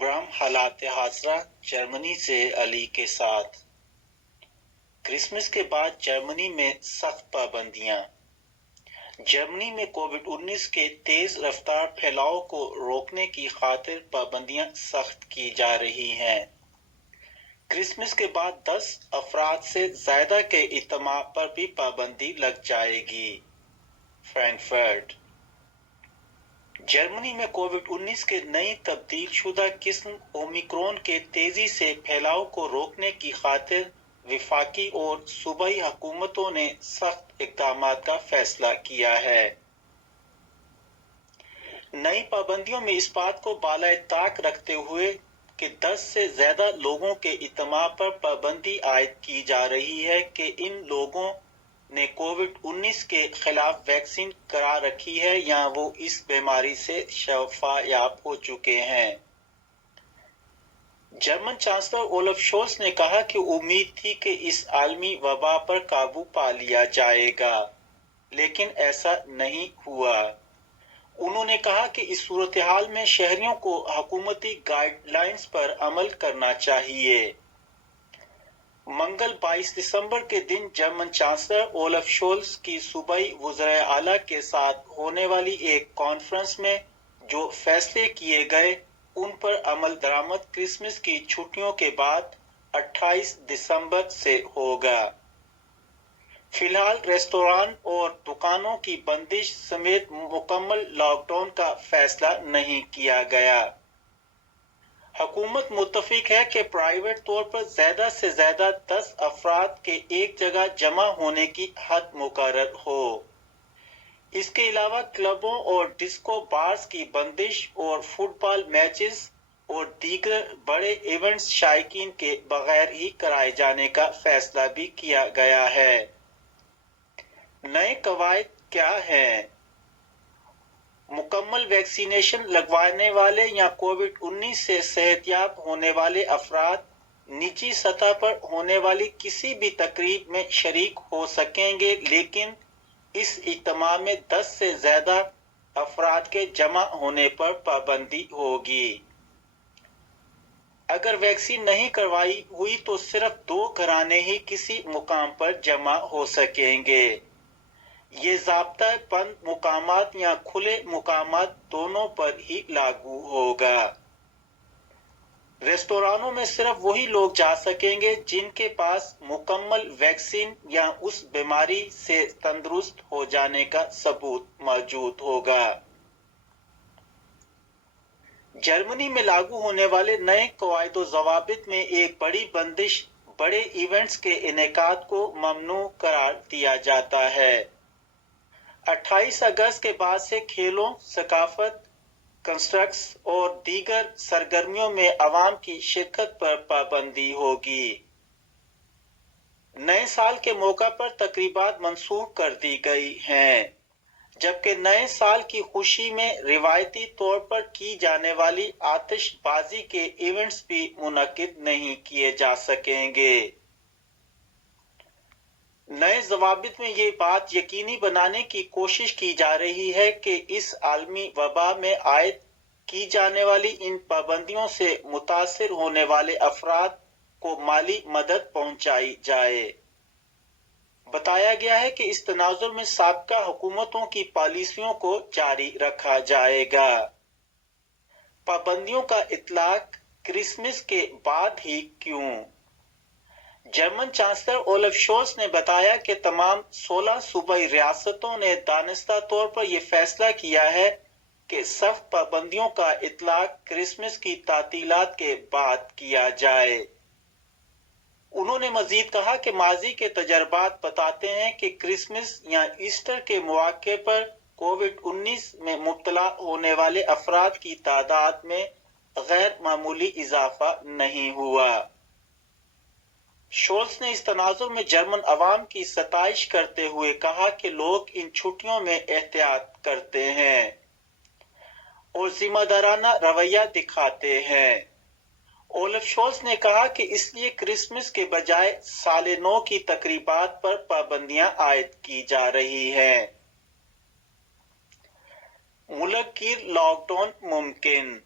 Programme हालात Hazra Germany से अली के साथ। क्रिसमस के बाद जर्मनी में सख्त पाबंदियां। जर्मनी में कोविड-19 के तेज रफ्तार फैलाव को रोकने की खातिर पाबंदियां सख्त की जा रही हैं। क्रिसमस के बाद 10 अफराद से ज्यादा के इज्तिमा पर भी पाबंदी लग जाएगी। फ्रैंकफर्ट। जर्मनी में कोविड-19 के नई तब्दील शुदा किस्म ओमिक्रॉन के तेजी से फैलाव को रोकने की खातिर वफाकी और सूबाई हुकूमतों ने सख्त इक़दामात का फैसला किया है। नई पाबंदियों में इस बात को बालाए ताक रखते हुए कि 10 से ज्यादा लोगों के इज्तिमा पर पाबंदी आयद की जा रही है कि इन लोगों ने कोविड-19 के खिलाफ वैक्सीन करा रखी है या वो इस बीमारी से शफायाब हो चुके हैं। जर्मन चांसलर ओलफ शोल्स ने कहा कि उम्मीद थी कि इस आलमी वबा पर काबू पा लिया जाएगा, लेकिन ऐसा नहीं हुआ। उन्होंने कहा कि इस सूरत-ए-हाल में शहरियों को हुकूमती गाइडलाइंस पर अमल करना चाहिए। मंगल 22 दिसंबर के दिन जर्मन चांसलर ओलफ शोल्स की सूबाई वज़ीर आला के साथ होने वाली एक कॉन्फ्रेंस में जो फैसले किए गए उन पर अमल दरामद क्रिसमस की छुट्टियों के बाद 28 दिसंबर से होगा। फिलहाल रेस्तोरां और दुकानों की बंदिश समेत मुकम्मल लॉकडाउन का फैसला नहीं किया गया। हुकूमत मुत्तफिक है कि प्राइवेट तौर पर ज्यादा से ज्यादा 10 अफराद के एक जगह जमा होने की हद मुकर्रर हो। इसके अलावा क्लबों और डिस्को बार्स की बंदिश और फुटबॉल मैचेस और दीगर बड़े इवेंट्स शायकीन के बगैर ही कराए जाने का फैसला भी किया गया है। नए कवायद क्या हैं? मुकम्मल वैक्सीनेशन लगवाने वाले या कोविड-19 से सेहतयाब होने वाले अफराद निजी सतह पर होने वाली किसी भी तकरीब में शरीक हो सकेंगे, लेकिन इस इज्तिमा में 10 से ज्यादा अफराद के जमा होने पर पाबंदी होगी। अगर वैक्सीन नहीं करवाई हुई तो सिर्फ 2 घराने ही किसी मुकाम पर जमा हो सकेंगे। ये ज़ाब्ता बंद मुकामात या खुले मुकामात दोनों पर ही लागू होगा। रेस्तोरानों में सिर्फ वही लोग जा सकेंगे जिनके पास मुकम्मल वैक्सीन या उस बीमारी से तंदुरुस्त हो जाने का सबूत मौजूद होगा। जर्मनी में लागू होने वाले नए कवायद-ओ-ज़वाबित में एक बड़ी बंदिश बड़े इवेंट्स के इनेकाद को ममनू करार दिया जाता है। 28 अगस्त के बाद से खेलों, सकाफत, कंस्ट्रक्ट्स और दीगर सरगर्मियों में अवाम की शिरकत पर पाबंदी होगी। नए साल के मौका पर तकरीबात मंसूख कर दी गई हैं, जबकि नए साल की खुशी में रिवायती तौर पर की जाने वाली आतिशबाजी के इवेंट्स भी मुनक्किद नहीं किए जा सकेंगे। नए ज़वाबित में ये बात यकीनी बनाने की कोशिश की जा रही है कि इस आलमी वबा में आयद की जाने वाली इन पाबंदियों से मुतासिर होने वाले अफराद को माली मदद पहुंचाई जाए। बताया गया है कि इस तनाजुर में साबका हुकूमतों की पॉलिसियों को जारी रखा जाएगा। पाबंदियों का इतलाक क्रिसमस के बाद ही क्यों? जर्मन चांसलर ओलफ शोल्स ने बताया कि तमाम 16 सूबाई रियासतों ने दानिस्ता तौर पर यह फैसला किया है कि सख्त पाबंदियों का इतलाक क्रिसमस की तातीलात के बाद किया जाए। उन्होंने मजीद कहा कि माजी के तजर्बात बताते हैं कि क्रिसमस या ईस्टर के मौके पर कोविड-19 में मुब्तला होने वाले अफराद की तादाद में गैर मामूली इजाफा नहीं हुआ। शोल्स ने इस तनाजुर में जर्मन अवाम की सताइश करते हुए कहा कि लोग इन छुट्टियों में एहतियात करते हैं और जिम्मेदाराना रवैया दिखाते हैं। ओलफ शोल्स ने कहा कि इसलिए क्रिसमस के बजाय साले नौ की तकरीबात पर पाबंदियां आयद की जा रही हैं। मुल्क की लॉकडाउन मुमकिन।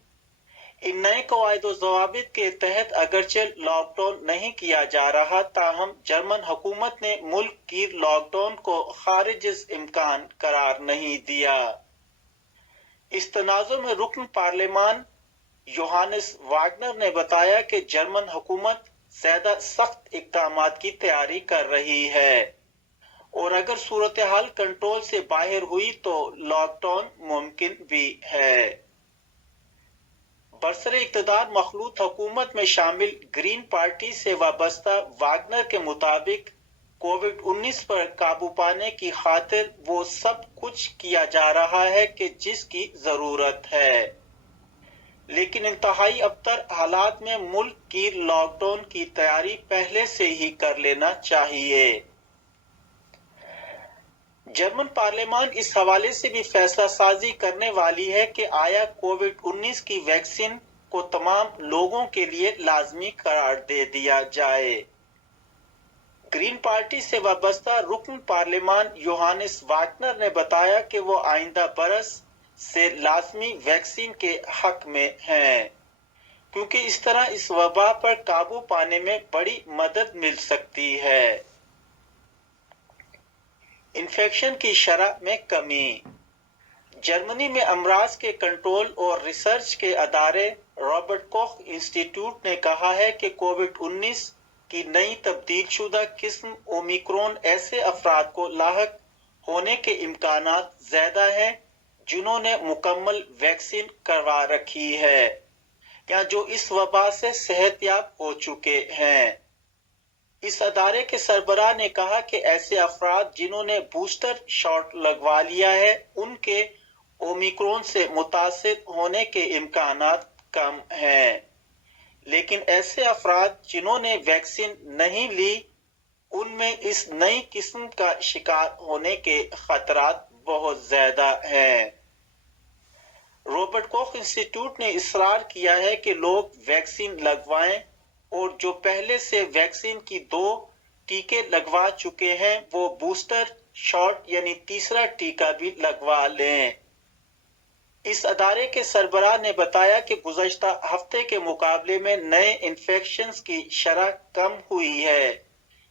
ان نئے قواعد و ضوابط کے تحت اگرچہ لاک ڈاؤن نہیں کیا جا رہا، تاہم جرمن حکومت نے ملک کی لاک ڈاؤن کو خارج از امکان قرار نہیں دیا۔ اس تناظر میں رکن پارلیمان یوہانس واگنر نے بتایا کہ جرمن حکومت زیادہ سخت اقدامات کی تیاری کر رہی ہے اور اگر صورتحال کنٹرول سے باہر ہوئی تو لاک ڈاؤن ممکن بھی ہے۔ برسر اقتدار مخلوط حکومت میں شامل گرین پارٹی سے وابستہ واگنر کے مطابق کووڈ-19 پر قابو پانے کی خاطر وہ سب کچھ کیا جا رہا ہے کہ جس کی ضرورت ہے، لیکن انتہائی ابتر حالات میں ملک کی لاک ڈاؤن کی تیاری پہلے سے ہی کر لینا چاہیے۔ جرمن پارلیمان اس حوالے سے بھی فیصلہ سازی کرنے والی ہے کہ آیا کووڈ-19 کی ویکسین کو تمام لوگوں کے لیے لازمی قرار دے دیا جائے۔ گرین پارٹی سے وابستہ رکن پارلیمان یوہانس واگنر نے بتایا کہ وہ آئندہ برس سے لازمی ویکسین کے حق میں ہیں، کیونکہ اس طرح اس وبا پر قابو پانے میں بڑی مدد مل سکتی ہے۔ انفیکشن کی شرح میں کمی۔ جرمنی میں امراض کے کنٹرول اور ریسرچ کے ادارے رابرٹ کوخ انسٹی ٹیوٹ نے کہا ہے کہ کووڈ-19 کی نئی تبدیل شدہ قسم اومیکرون ایسے افراد کو لاحق ہونے کے امکانات زیادہ ہیں جنہوں نے مکمل ویکسین کروا رکھی ہے یا جو اس وبا سے صحت یاب ہو چکے ہیں۔ اس ادارے کے سربراہ نے کہا کہ ایسے افراد جنہوں نے بوسٹر شاٹ لگوا لیا ہے ان کے اومیکرون سے متاثر ہونے کے امکانات کم ہیں، لیکن ایسے افراد جنہوں نے ویکسین نہیں لی ان میں اس نئی قسم کا شکار ہونے کے خطرات بہت زیادہ ہیں۔ رابرٹ کوخ انسٹی ٹیوٹ نے اصرار کیا ہے کہ لوگ ویکسین لگوائیں اور جو پہلے سے ویکسین کی 2 ٹیکے لگوا چکے ہیں وہ بوسٹر شاٹ یعنی تیسرا ٹیکہ بھی لگوا لیں۔ اس ادارے کے سربراہ نے بتایا کہ گزشتہ ہفتے کے مقابلے میں نئے انفیکشنز کی شرح کم ہوئی ہے،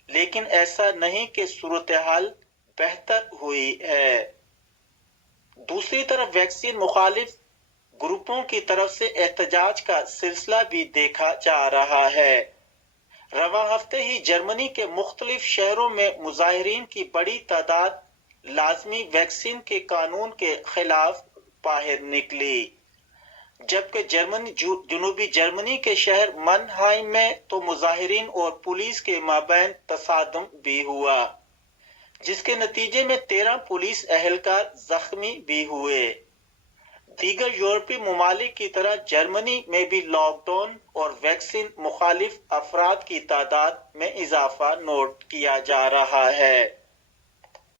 لیکن ایسا نہیں کہ صورتحال بہتر ہوئی ہے۔ دوسری طرف ویکسین مخالف گروپوں کی طرف سے احتجاج کا سلسلہ بھی دیکھا جا رہا ہے۔ رواں ہفتے ہی جرمنی کے مختلف شہروں میں مظاہرین کی بڑی تعداد لازمی ویکسین کے قانون کے خلاف باہر نکلی، جبکہ جنوبی جرمنی کے شہر منہائم میں تو مظاہرین اور پولیس کے مابین تصادم بھی ہوا، جس کے نتیجے میں 13 پولیس اہلکار زخمی بھی ہوئے۔ دیگر یورپی ممالک کی طرح جرمنی میں بھی لاک ڈاؤن اور ویکسین مخالف افراد کی تعداد میں اضافہ نوٹ کیا جا رہا ہے۔